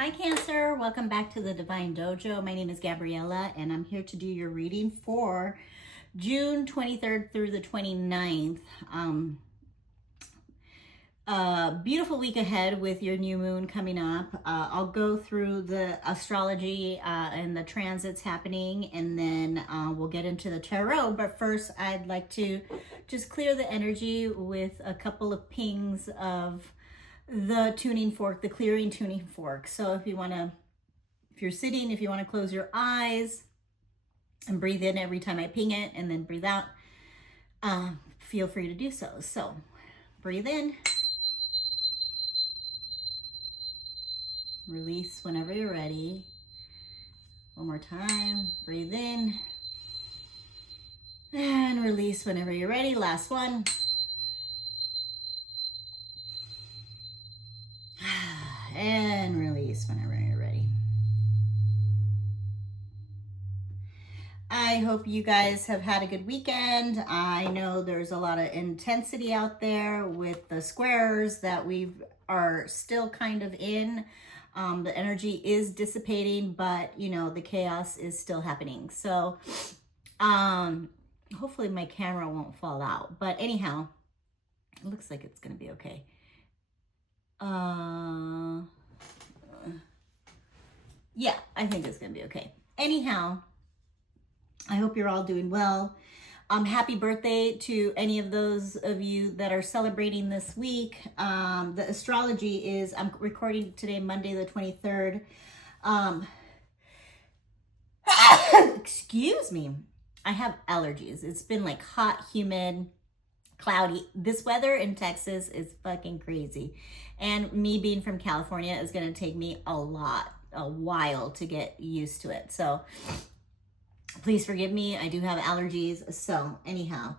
Hi Cancer, welcome back to the Divine Dojo. My name is Gabriela and I'm here to do your reading for June 23rd through the 29th. Beautiful week ahead with your new moon coming up. I'll go through the astrology and the transits happening, and then we'll get into the tarot. But first, I'd like to just clear the energy with a couple of pings of the tuning fork, the clearing tuning fork. So if you're sitting, if you want to close your eyes and breathe in every time I ping it and then breathe out, feel free to do so. So breathe in, release whenever you're ready. One more time, breathe in and release whenever you're ready. Last one. And release whenever you're ready. I hope you guys have had a good weekend. I know there's a lot of intensity out there with the squares that we are still kind of in. The energy is dissipating, but you know, the chaos is still happening. So hopefully my camera won't fall out. But anyhow, it looks like it's gonna be okay. Yeah, I think it's gonna be okay. Anyhow, I hope you're all doing well. Happy birthday to any of those of you that are celebrating this week. The astrology is, I'm recording today, Monday the 23rd. Excuse me, I have allergies. It's been like hot, humid, cloudy. This weather in Texas is fucking crazy. And me being from California is gonna take me a while to get used to it. So please forgive me. I do have allergies. So anyhow,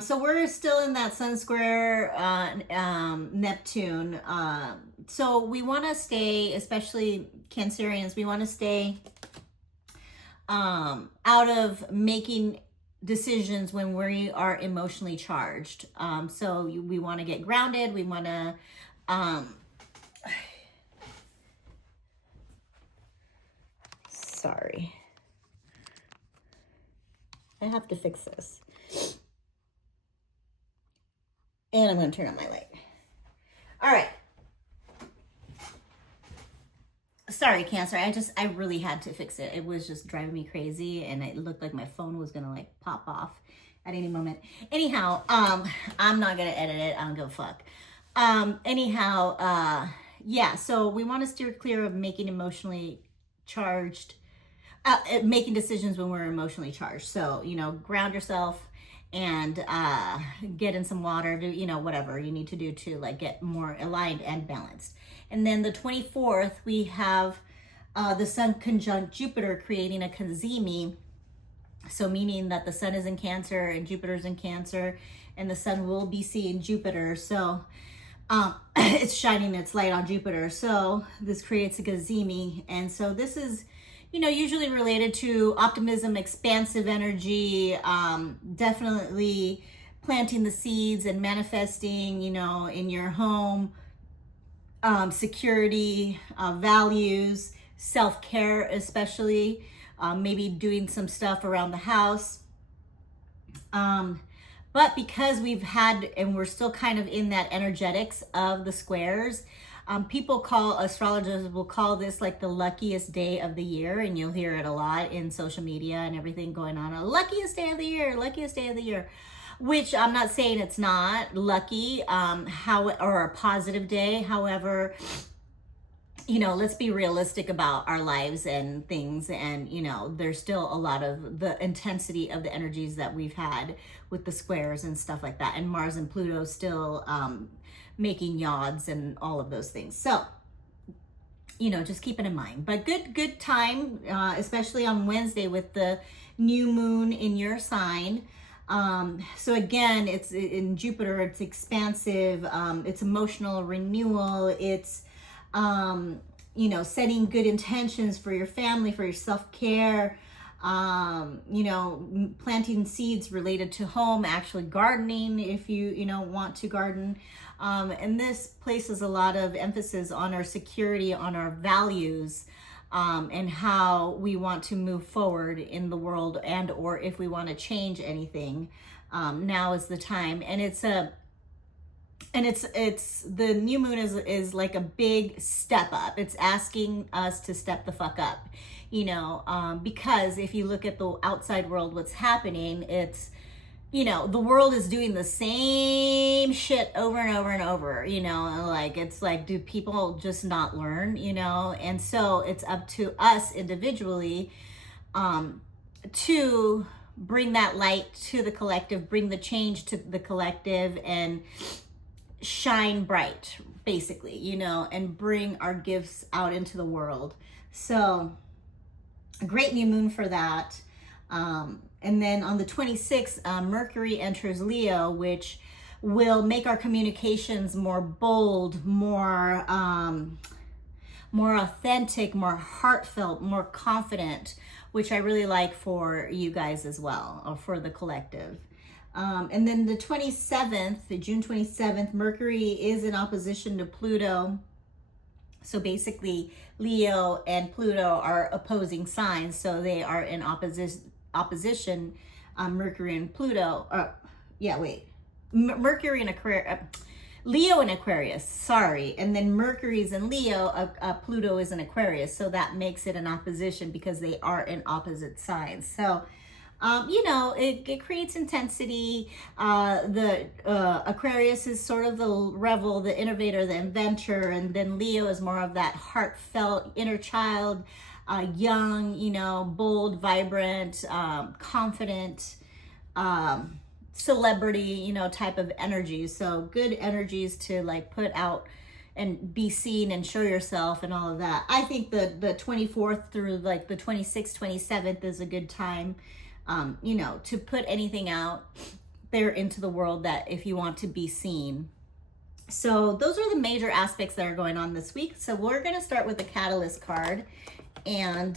so we're still in that Sun Square Neptune. So we want to stay, especially Cancerians, we want to stay out of making decisions when we are emotionally charged. So we want to get grounded. We want to sorry, I have to fix this. And I'm going to turn on my light. All right. Sorry, Cancer. I really had to fix it. It was just driving me crazy, and it looked like my phone was going to like pop off at any moment. Anyhow, I'm not going to edit it. I don't give a fuck. Yeah, so we want to steer clear of making emotionally charged making decisions when we're emotionally charged. So, you know, ground yourself and get in some water, do, you know, whatever you need to do to like get more aligned and balanced. And then the 24th, we have the Sun conjunct Jupiter creating a cazimi. So meaning that the Sun is in Cancer and Jupiter's in Cancer, and the Sun will be seeing Jupiter. So it's shining its light on Jupiter. So this creates a cazimi. And so this is, you know, usually related to optimism, expansive energy, definitely planting the seeds and manifesting, you know, in your home, security, values, self-care, especially, maybe doing some stuff around the house. But because we've had, and we're still kind of in that energetics of the squares, astrologers will call this like the luckiest day of the year, and you'll hear it a lot in social media and everything going on. Luckiest day of the year, luckiest day of the year, which I'm not saying it's not lucky, or a positive day. However, you know, let's be realistic about our lives and things. And, you know, there's still a lot of the intensity of the energies that we've had with the squares and stuff like that. And Mars and Pluto still, making yods and all of those things. So, you know, just keep it in mind. But good time, especially on Wednesday with the new moon in your sign. So again, it's in Jupiter, it's expansive, it's emotional renewal, it's, you know, setting good intentions for your family, for your self-care, you know, planting seeds related to home, actually gardening if you know, want to garden. And this places a lot of emphasis on our security, on our values, and how we want to move forward in the world, and or if we want to change anything. Now is the time. And it's the new moon is like a big step up. It's asking us to step the fuck up, because if you look at the outside world, what's happening, it's, the world is doing the same shit over and over and over, like, it's like, do people just not learn, And so it's up to us individually, to bring that light to the collective, bring the change to the collective, and shine bright, basically, and bring our gifts out into the world. So a great new moon for that. And then on the 26th, Mercury enters Leo, which will make our communications more bold, more authentic, more heartfelt, more confident, which I really like for you guys as well, or for the collective. And then the 27th, June 27th, Mercury is in opposition to Pluto. So basically, Leo and Pluto are opposing signs. So they are in opposition, Mercury and Pluto. Mercury and Aquarius. Leo and Aquarius, sorry. And then Mercury's in Leo, Pluto is in Aquarius. So that makes it an opposition because they are in opposite signs. So, it creates intensity. The Aquarius is sort of the rebel, the innovator, the inventor. And then Leo is more of that heartfelt inner child, young, bold, vibrant, confident, celebrity, type of energy. So good energies to like put out and be seen and show yourself and all of that. I think the 24th through like the 26th, 27th is a good time, to put anything out there into the world that if you want to be seen. So those are the major aspects that are going on this week. So we're going to start with the Catalyst card and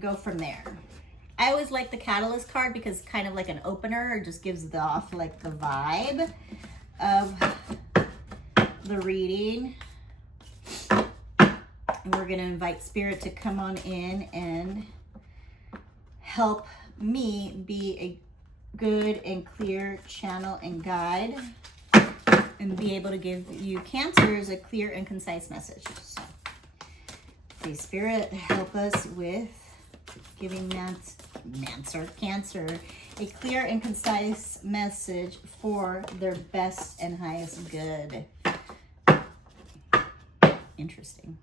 go from there. I always like the Catalyst card because it's kind of like an opener. It just gives off like the vibe of the reading. And we're going to invite Spirit to come on in and help me be a good and clear channel and guide, and be able to give you Cancers a clear and concise message. So, please, Spirit, help us with giving Cancer a clear and concise message for their best and highest good. Interesting.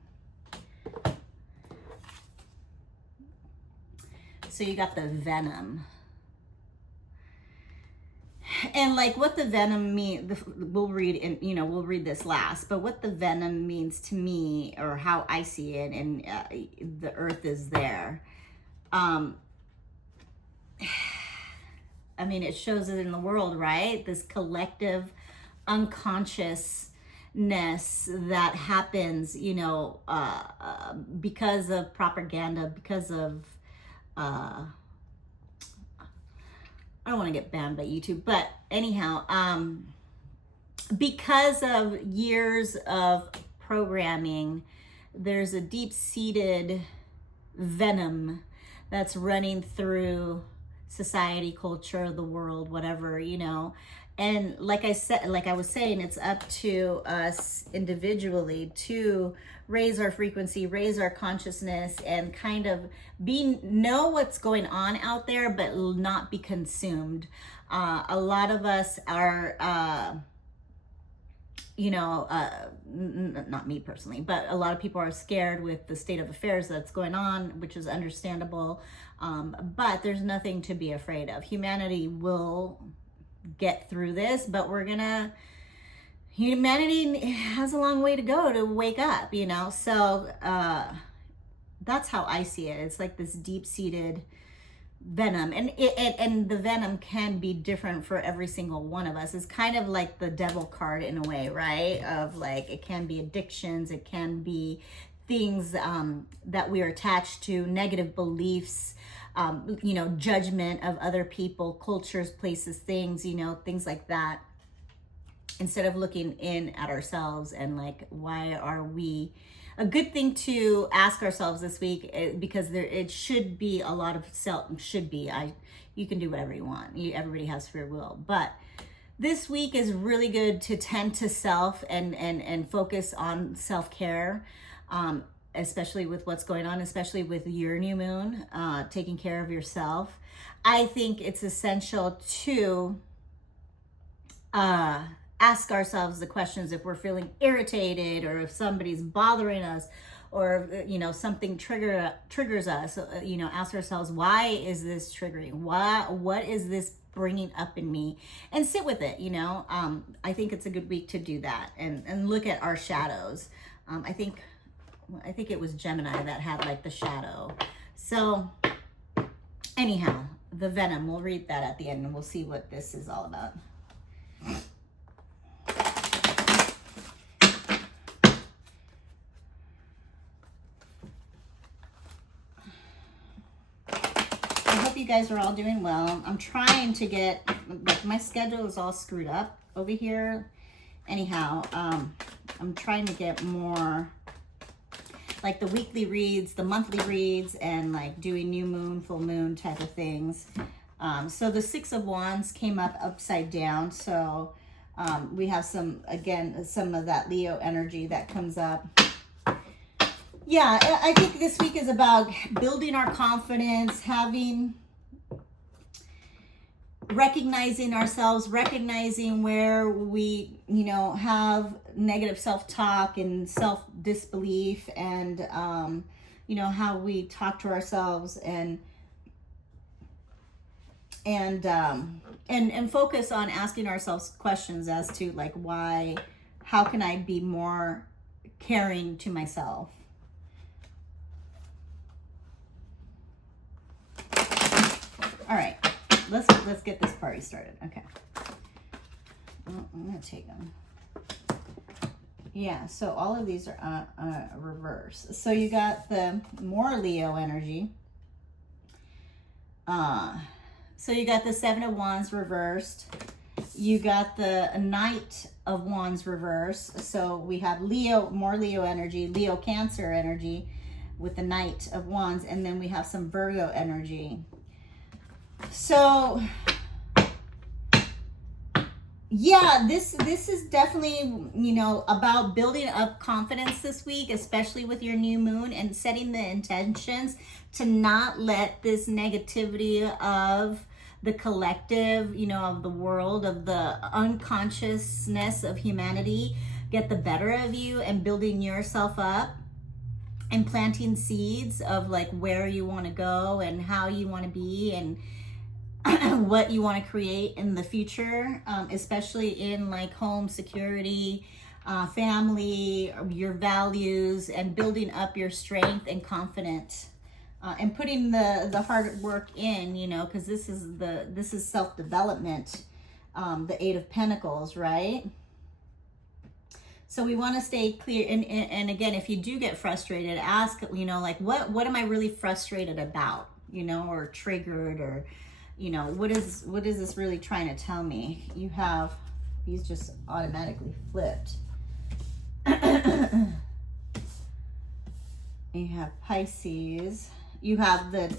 So you got the venom. And like what the venom means, we'll read this last, but what the venom means to me, or how I see it, and the earth is there. I mean, it shows it in the world, right? This collective unconsciousness that happens, because of propaganda, because of, I don't want to get banned by YouTube, but anyhow, because of years of programming, there's a deep-seated venom that's running through society, culture, the world, whatever, And like I was saying, it's up to us individually to raise our frequency, raise our consciousness, and kind of know what's going on out there, but not be consumed. A lot of us are, not me personally, but a lot of people are scared with the state of affairs that's going on, which is understandable. But there's nothing to be afraid of. Humanity will get through this, but humanity has a long way to go to wake up, so that's how I see it. It's like this deep-seated venom, and the venom can be different for every single one of us. It's kind of like the devil card in a way, right? Of like, it can be addictions, it can be things that we are attached to, negative beliefs, judgment of other people, cultures, places, things, things like that. instead of looking in at ourselves and like, why are we, a good thing to ask ourselves this week, because it should be a lot of you can do whatever you want. Everybody has free will, but this week is really good to tend to self and focus on self-care, especially with what's going on, especially with your new moon, taking care of yourself. I think it's essential to ask ourselves the questions if we're feeling irritated, or if somebody's bothering us, or something triggers us. Ask ourselves, why is this triggering? What is this bringing up in me? And sit with it. I think it's a good week to do that and look at our shadows. I think it was Gemini that had like the shadow. So anyhow, the venom, we'll read that at the end and we'll see what this is all about. You guys are all doing well. I'm trying to get, like, my schedule is all screwed up over here. Anyhow, I'm trying to get more like the weekly reads, the monthly reads, and like doing new moon, full moon type of things. So the Six of Wands came up upside down. So we have some of that Leo energy that comes up. Yeah, I think this week is about building our confidence, recognizing ourselves, recognizing where we, have negative self-talk and self-disbelief, and, how we talk to ourselves, and focus on asking ourselves questions as to like, how can I be more caring to myself? All right, let's get this party started. Okay. I'm gonna take them. Yeah, so all of these are reverse. So you got the more Leo energy. So you got the Seven of Wands reversed. You got the Knight of Wands reversed. So we have more Leo energy, Leo Cancer energy with the Knight of Wands, and then we have some Virgo energy. So yeah, this is definitely, about building up confidence this week, especially with your new moon, and setting the intentions to not let this negativity of the collective, of the world, of the unconsciousness of humanity get the better of you, and building yourself up and planting seeds of like where you want to go and how you want to be, and what you want to create in the future, especially in like home security, family, your values, and building up your strength and confidence, and putting the hard work in, because this is self-development, the Eight of Pentacles, right? So we want to stay clear, and again, if you do get frustrated, ask, like what am I really frustrated about, or triggered, or what is this really trying to tell me? You have these just automatically flipped. You have Pisces. You have the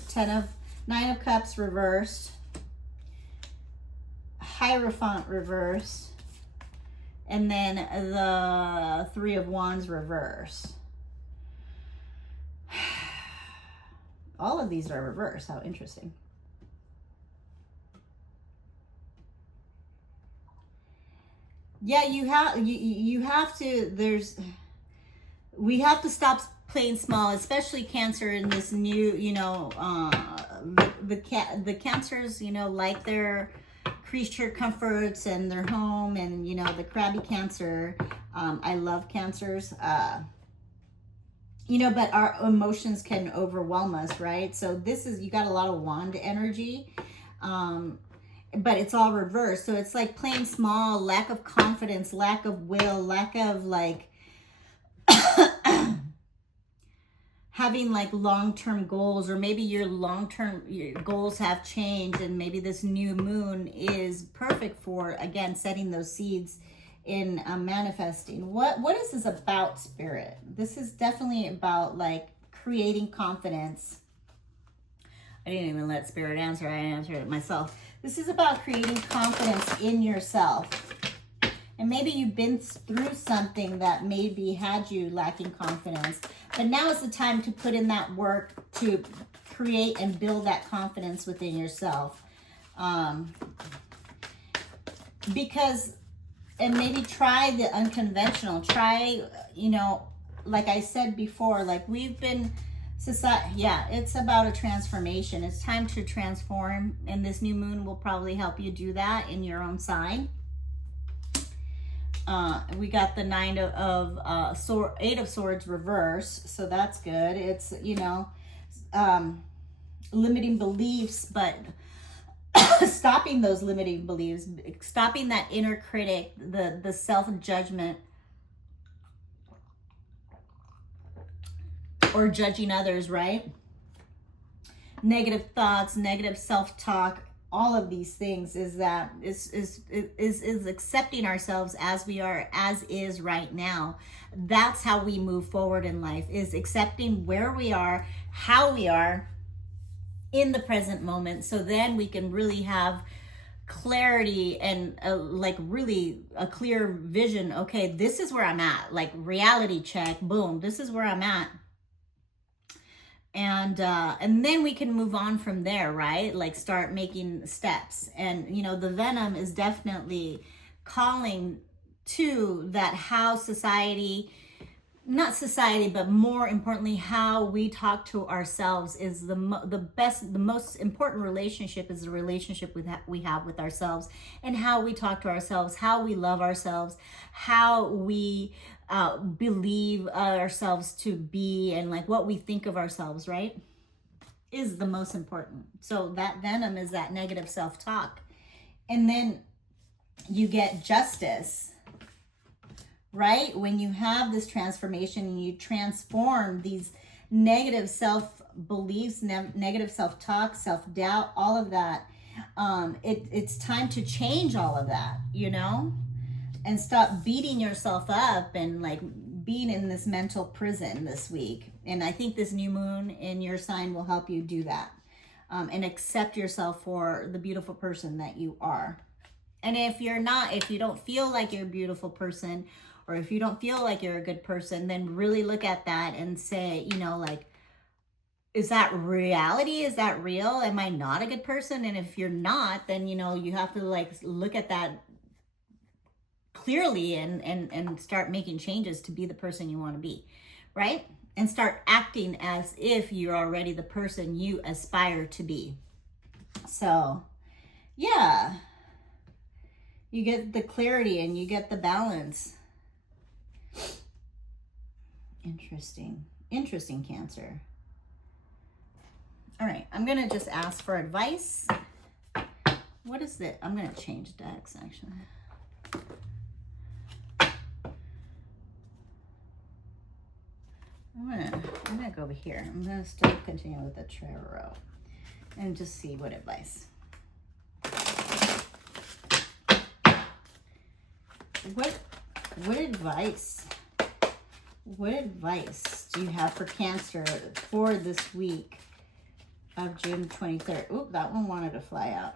Nine of Cups reversed, Hierophant reversed, and then the Three of Wands reversed. All of these are reversed. How interesting. Yeah, you have to, we have to stop playing small, especially Cancer in this new, the Cancers, like their creature comforts and their home, and, the crabby Cancer. I love Cancers, but our emotions can overwhelm us, right? So you got a lot of wand energy. But it's all reversed. So it's like playing small, lack of confidence, lack of will, lack of like having like long-term goals, or maybe your goals have changed, and maybe this new moon is perfect for, again, setting those seeds in manifesting. What is this about, Spirit? This is definitely about like creating confidence. I didn't even let Spirit answer. I answered it myself. This is about creating confidence in yourself. And maybe you've been through something that maybe had you lacking confidence. But now is the time to put in that work to create and build that confidence within yourself. Because, and maybe try the unconventional. Try, you know, like I said before, like we've been... Society, yeah, it's about a transformation. It's time to transform, and this new moon will probably help you do that in your own sign. We got the Eight of Swords reverse, so that's good. It's, you know, limiting beliefs, but stopping those limiting beliefs, stopping that inner critic, the self-judgment, or judging others, right? Negative thoughts, negative self-talk, all of these things is accepting ourselves as we are, as is right now. That's how we move forward in life, is accepting where we are, how we are in the present moment. So then we can really have clarity and like really a clear vision. Okay, this is where I'm at, like reality check, boom, this is where I'm at. And then we can move on from there, right? Like start making steps. And, you know, the venom is definitely calling to that, how society, not society, but more importantly, how we talk to ourselves is the most important relationship is the relationship we have with ourselves, and how we talk to ourselves, how we love ourselves, how we believe ourselves to be, and like what we think of ourselves, right, is the most important. So that venom is that negative self-talk. And then you get justice, right? When you have this transformation and you transform these negative self-beliefs, negative self-talk, self-doubt, all of that, it's time to change all of that, you know? And stop beating yourself up and like being in this mental prison this week. And I think this new moon in your sign will help you do that. And accept yourself for the beautiful person that you are. And if you're not, if you don't feel like you're a beautiful person, or if you don't feel like you're a good person, then really look at that and say, you know, like, is that reality? Is that real? Am I not a good person? And if you're not, then, you know, you have to like look at that clearly and start making changes to be the person you want to be, right? And start acting as if you're already the person you aspire to be. So, yeah. You get the clarity and you get the balance. Interesting, Cancer. All right, I'm going to just ask for advice. What is it? I'm going to change decks, actually. I'm gonna go over here. I'm going to still continue with the tarot and just see what advice. What advice do you have for Cancer for this week of June 23rd? Oop, that one wanted to fly out.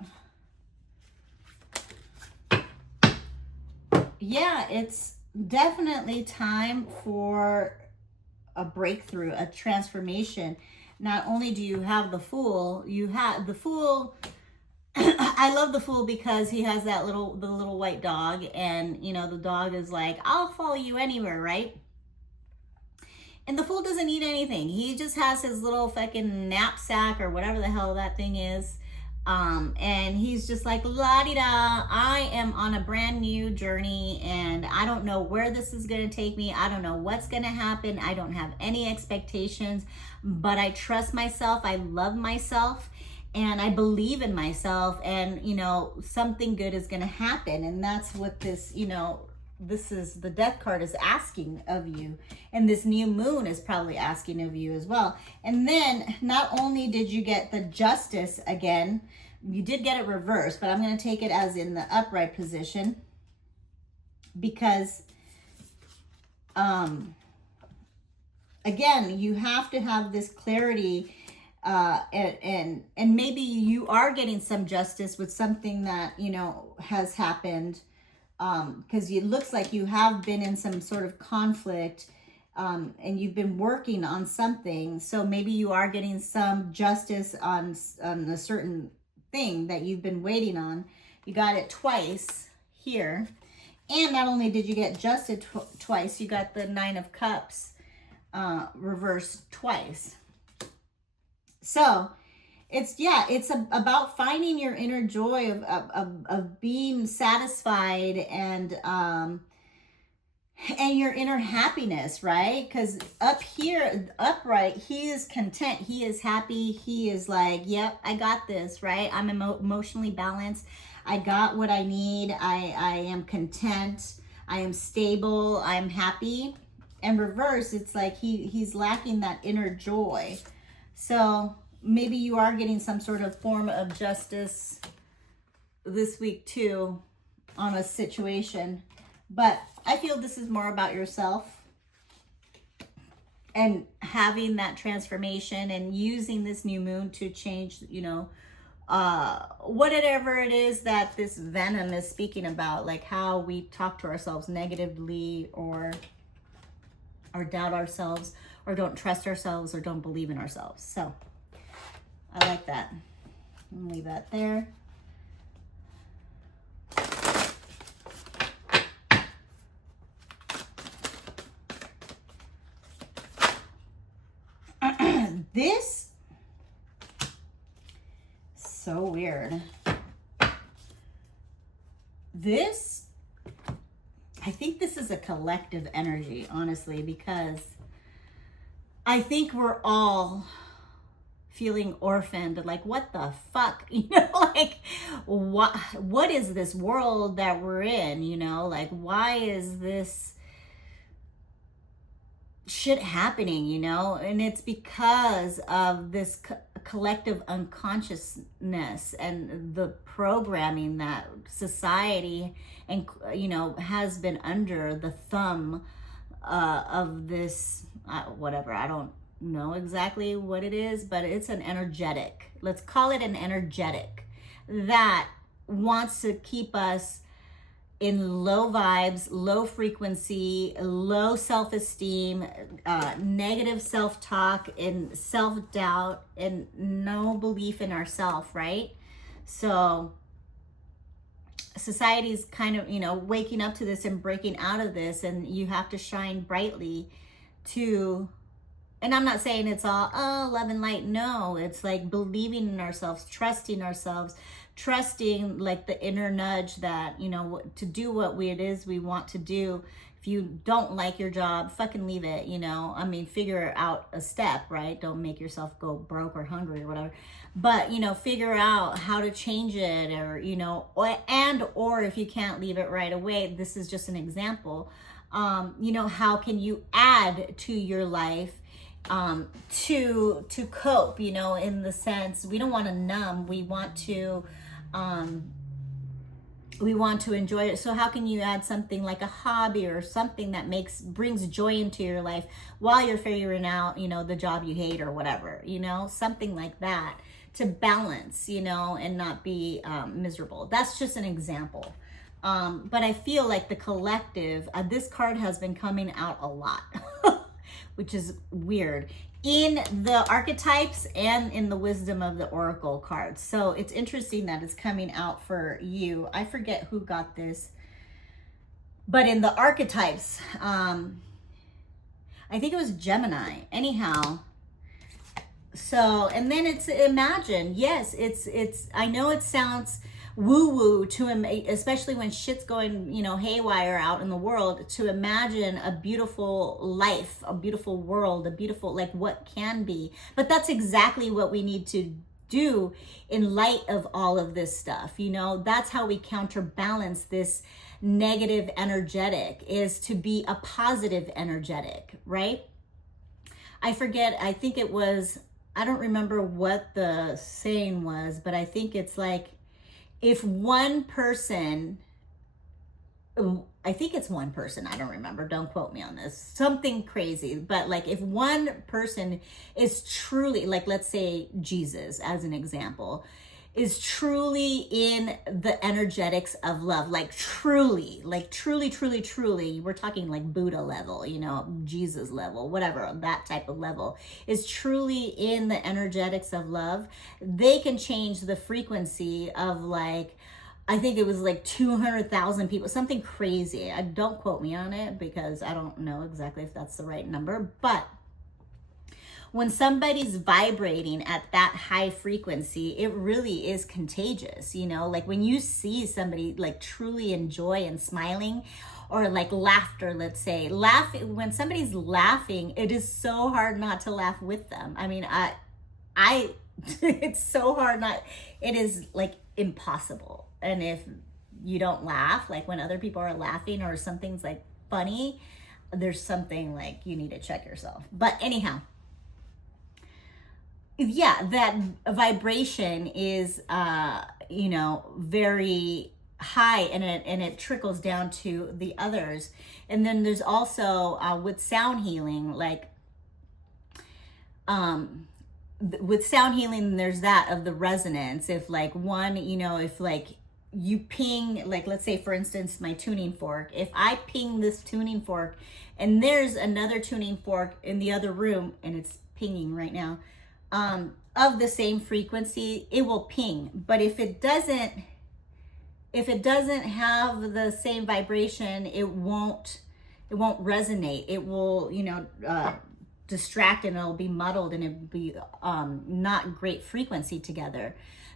Yeah, it's definitely time for a breakthrough, a transformation. Not only do you have the Fool, you have the Fool. I love the Fool because he has that the little white dog, and you know, the dog is like, I'll follow you anywhere, right? And the Fool doesn't need anything. He just has his little fucking knapsack or whatever the hell that thing is. And he's just like, la-di-da, I am on a brand new journey and I don't know where this is going to take me. I don't know what's going to happen. I don't have any expectations, but I trust myself. I love myself and I believe in myself, and, you know, something good is going to happen. And that's what this, you know, this is the Death card is asking of you, and this new moon is probably asking of you as well. And then not only did you get the Justice again, you did get it reversed, but I'm going to take it as in the upright position. because, again, you have to have this clarity, and maybe you are getting some justice with something that, you know, has happened, because it looks like you have been in some sort of conflict, and you've been working on something. So maybe you are getting some justice on a certain thing that you've been waiting on. You got it twice here. And not only did you get justice twice, you got the Nine of Cups reversed twice. So it's about finding your inner joy of being satisfied, and your inner happiness, right? Because up here, upright, he is content, he is happy, he is like, yep, I got this, right? I'm emotionally balanced, I got what I need, I am content, I am stable, I'm happy. And reverse, it's like he's lacking that inner joy. So maybe you are getting some sort of form of justice this week too on a situation. But I feel this is more about yourself and having that transformation and using this new moon to change, you know, whatever it is that this venom is speaking about, like how we talk to ourselves negatively, or doubt ourselves, or don't trust ourselves, or don't believe in ourselves. So I like that. I'm gonna leave that there. This, so weird. This, I think this is a collective energy, honestly, because I think we're all feeling orphaned, like, what the fuck, you know, like, what is this world that we're in, you know, like, why is this shit happening, you know? And it's because of this collective unconsciousness and the programming that society and, you know, has been under the thumb of this, whatever, I don't know exactly what it is, but it's an energetic, let's call it an energetic, that wants to keep us in low vibes, low frequency, low self-esteem, negative self-talk, and self-doubt, and no belief in ourselves, right? So society's kind of, you know, waking up to this and breaking out of this, and you have to shine brightly to, and I'm not saying it's all, oh, love and light. No, it's like believing in ourselves, trusting like the inner nudge that, you know, to do what it is we want to do. If you don't like your job, fucking leave it, you know? I mean, figure out a step, right? Don't make yourself go broke or hungry or whatever. But, you know, figure out how to change it, or, you know, or if you can't leave it right away, this is just an example. You know, how can you add to your life to cope, you know, in the sense, we don't want to numb, we want to enjoy it. So how can you add something like a hobby or something that brings joy into your life while you're figuring out, you know, the job you hate or whatever, you know, something like that to balance, you know, and not be miserable. That's just an example. But I feel like the collective, this card has been coming out a lot, which is weird, in the archetypes and in the wisdom of the oracle cards. So it's interesting that it's coming out for you. I forget who got this, but in the archetypes, I think it was Gemini. Anyhow, so, and then it's imagine. Yes, it's, I know it sounds woo-woo to him, especially when shit's going, you know, haywire out in the world, to imagine a beautiful life, a beautiful world, a beautiful, like, what can be. But that's exactly what we need to do in light of all of this stuff, you know. That's how we counterbalance this negative energetic, is to be a positive energetic, right? I forget, I think it was, I don't remember what the saying was, but I think it's like, if one person I think it's one person, I don't remember, don't quote me on this, something crazy, but like if one person is truly, like let's say Jesus as an example, is truly in the energetics of love, like truly, truly, we're talking like Buddha level, you know, Jesus level, whatever, that type of level, is truly in the energetics of love, they can change the frequency of like, I think it was like 200,000 people, something crazy. Don't quote me on it because I don't know exactly if that's the right number. But when somebody's vibrating at that high frequency, it really is contagious. You know, like when you see somebody like truly enjoy and smiling, or like laughter, let's say, when somebody's laughing, it is so hard not to laugh with them. I mean, it's so hard not, it is like impossible. And if you don't laugh, like when other people are laughing or something's like funny, there's something like you need to check yourself. But anyhow, yeah, that vibration is, you know, very high, and it trickles down to the others. And then there's also with sound healing, like, with sound healing, there's that of the resonance. If like one, you know, if like you ping, like let's say for instance, my tuning fork, if I ping this tuning fork and there's another tuning fork in the other room and it's pinging right now, of the same frequency, it will ping. But if it doesn't have the same vibration, it won't resonate. It will, you know, distract, and it'll be muddled, and it'll be not great frequency together.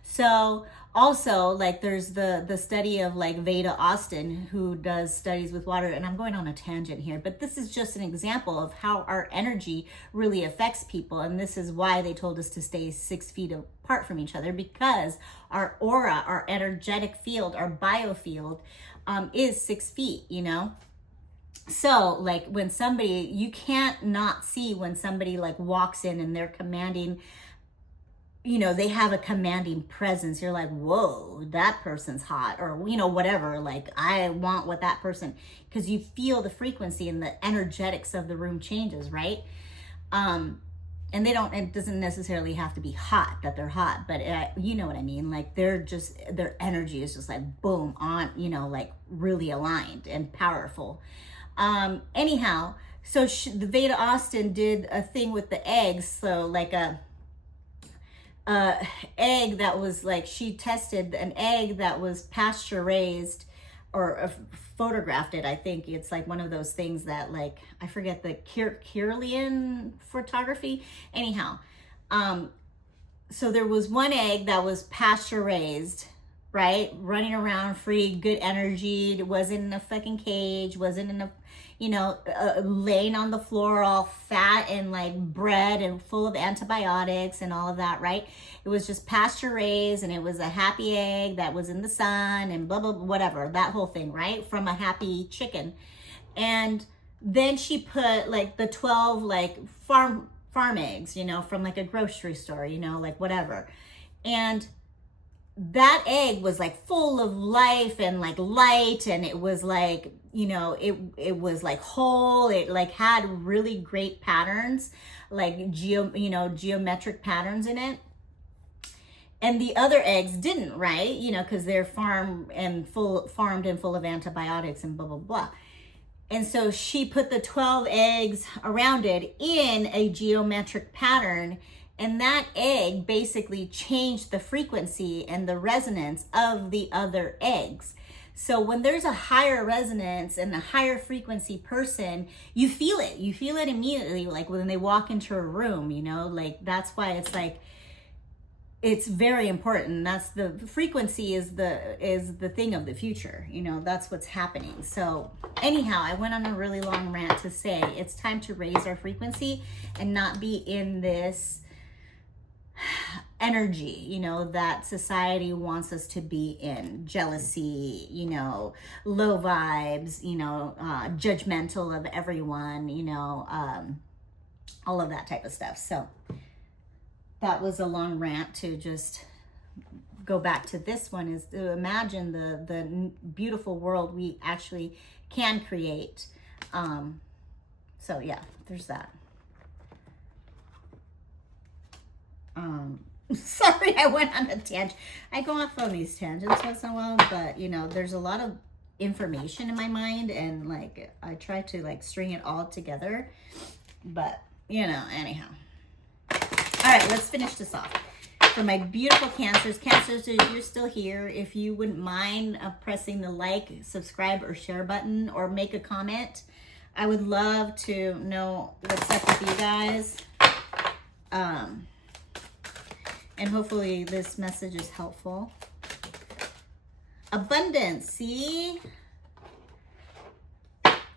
So also, like there's the study of like Veda Austin, who does studies with water, and I'm going on a tangent here, but this is just an example of how our energy really affects people. And this is why they told us to stay 6 feet apart from each other, because our aura, our energetic field, our biofield is 6 feet, you know? So like when somebody, you can't not see when somebody like walks in and they're commanding, you know, they have a commanding presence. You're like, whoa, that person's hot, or, you know, whatever. Like, I want what that person, because you feel the frequency and the energetics of the room changes, right? And it doesn't necessarily have to be hot, that they're hot, but you know what I mean? Like their energy is just like boom on, you know, like really aligned and powerful. Anyhow, so the Veda Austin did a thing with the eggs. So like a egg that was like, she tested an egg that was pasture raised, or photographed it. I think it's like one of those things that, like, I forget the Kirlian photography. Anyhow, so there was one egg that was pasture raised, right? Running around free, good energy. It wasn't in a fucking cage, wasn't in a, you know, laying on the floor all fat and like bred and full of antibiotics and all of that, right? It was just pasture raised, and it was a happy egg that was in the sun and blah, blah, whatever, that whole thing, right? From a happy chicken. And then she put like the 12 like farm eggs, you know, from like a grocery store, you know, like whatever. And that egg was like full of life and like light, and it was like, you know, it was like whole. It like had really great patterns, like geometric patterns in it. And the other eggs didn't, right? You know, because they're farmed and full of antibiotics and blah, blah, blah. And so she put the 12 eggs around it in a geometric pattern, and that egg basically changed the frequency and the resonance of the other eggs. So when there's a higher resonance and a higher frequency person, you feel it. You feel it immediately, like when they walk into a room, you know, like that's why it's like, it's very important. That's the frequency is the thing of the future. You know, that's what's happening. So anyhow, I went on a really long rant to say it's time to raise our frequency and not be in this energy, you know, that society wants us to be in. Jealousy, you know, low vibes, you know, judgmental of everyone, you know, all of that type of stuff. So that was a long rant to just go back to this one is to imagine the beautiful world we actually can create. So yeah, there's that. Sorry, I went on a tangent. I go off on these tangents once in a while, but you know, there's a lot of information in my mind, and like I try to like string it all together, but you know, anyhow. All right, let's finish this off. For my beautiful Cancers, if you're still here, if you wouldn't mind pressing the like, subscribe, or share button, or make a comment, I would love to know what's up with you guys. And hopefully this message is helpful. Abundance, see?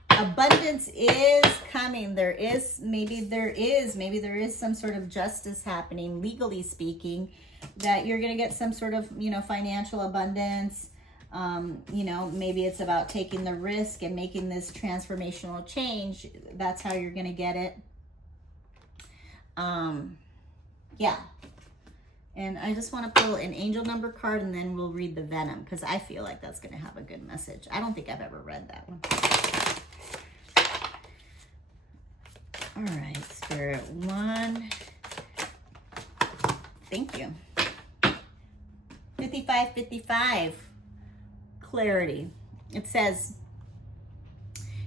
Abundance is coming. Maybe there is some sort of justice happening, legally speaking, that you're going to get some sort of, you know, financial abundance. You know, maybe it's about taking the risk and making this transformational change. That's how you're going to get it. Yeah. And I just want to pull an angel number card, and then we'll read the Venom, because I feel like that's going to have a good message. I don't think I've ever read that one. All right, Spirit, 1. Thank you. 5555. Clarity. It says,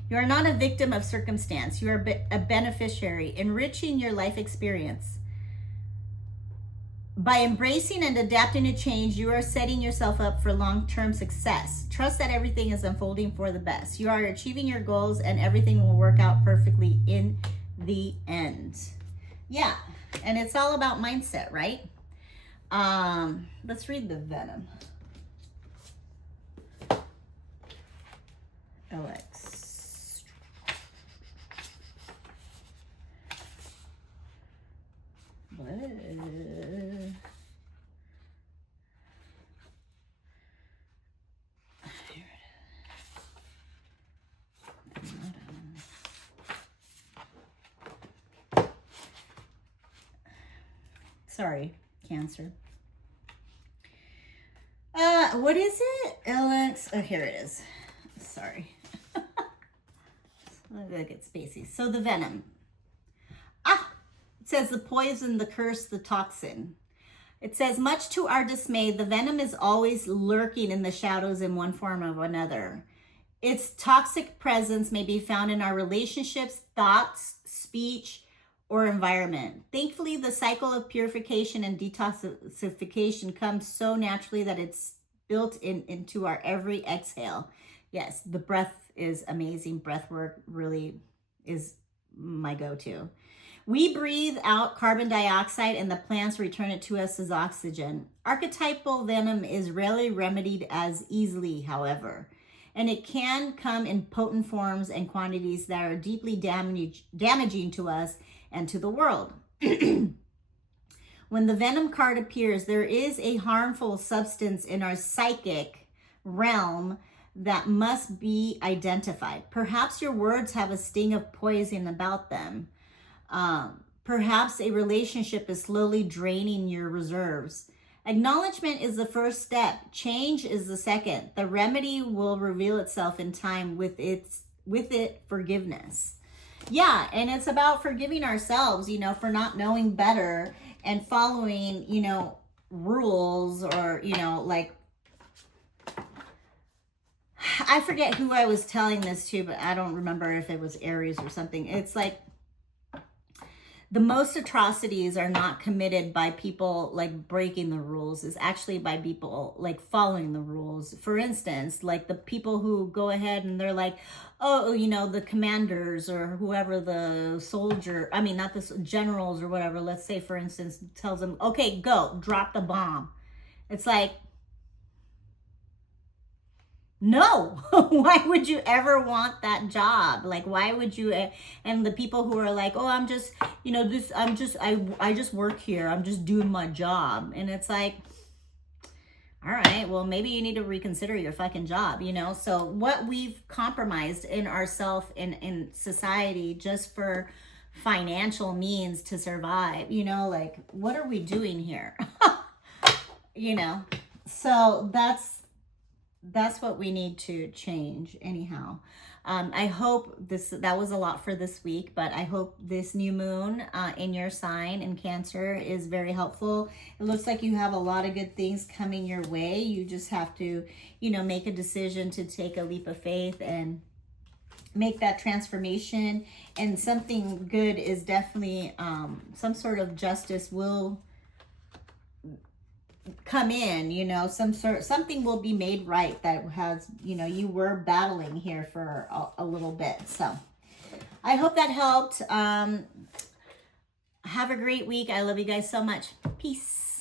you are not a victim of circumstance. You are a beneficiary, enriching your life experience. By embracing and adapting to change, you are setting yourself up for long-term success. Trust that everything is unfolding for the best. You are achieving your goals, and everything will work out perfectly in the end. Yeah, and it's all about mindset, right? Let's read the Venom. Alex. What? Sorry, Cancer. What is it? Alex. Oh, here it is. Sorry. Let me get spacey. So the Venom. It says the poison, the curse, the toxin. It says, much to our dismay, the venom is always lurking in the shadows in one form or another. Its toxic presence may be found in our relationships, thoughts, speech, or environment. Thankfully, the cycle of purification and detoxification comes so naturally that it's built into our every exhale. Yes, the breath is amazing. Breathwork really is my go-to. We breathe out carbon dioxide, and the plants return it to us as oxygen. Archetypal venom is rarely remedied as easily, however, and it can come in potent forms and quantities that are deeply damaging to us and to the world. When the Venom card appears, there is a harmful substance in our psychic realm that must be identified. Perhaps your words have a sting of poison about them. Perhaps a relationship is slowly draining your reserves. Acknowledgement is the first step. Change is the second. The remedy will reveal itself in time with it forgiveness. Yeah, and it's about forgiving ourselves, you know, for not knowing better and following, you know, rules, or, you know, like, I forget who I was telling this to, but I don't remember if it was Aries or something. It's like, the most atrocities are not committed by people like breaking the rules, is actually by people like following the rules. For instance, like the people who go ahead and they're like, oh, you know, the commanders or whoever, the soldier, I mean, not the generals or whatever, let's say, for instance, tells them, okay, go, drop the bomb. It's like, no. Why would you ever want that job? Like, why would you? And the people who are like, oh, I'm just, you know, I just work here. I'm just doing my job. And it's like, all right, well, maybe you need to reconsider your fucking job, you know? So what we've compromised in ourselves in society just for financial means to survive, you know, like, what are we doing here? You know? So that's what we need to change anyhow. I hope that was a lot for this week, but I hope this new moon in your sign in Cancer is very helpful. It looks like you have a lot of good things coming your way. You just have to, make a decision to take a leap of faith and make that transformation. And something good is definitely, some sort of justice will come in, something will be made right that has, you were battling here for a little bit. So I hope that helped. Have a great week. I love you guys so much. Peace.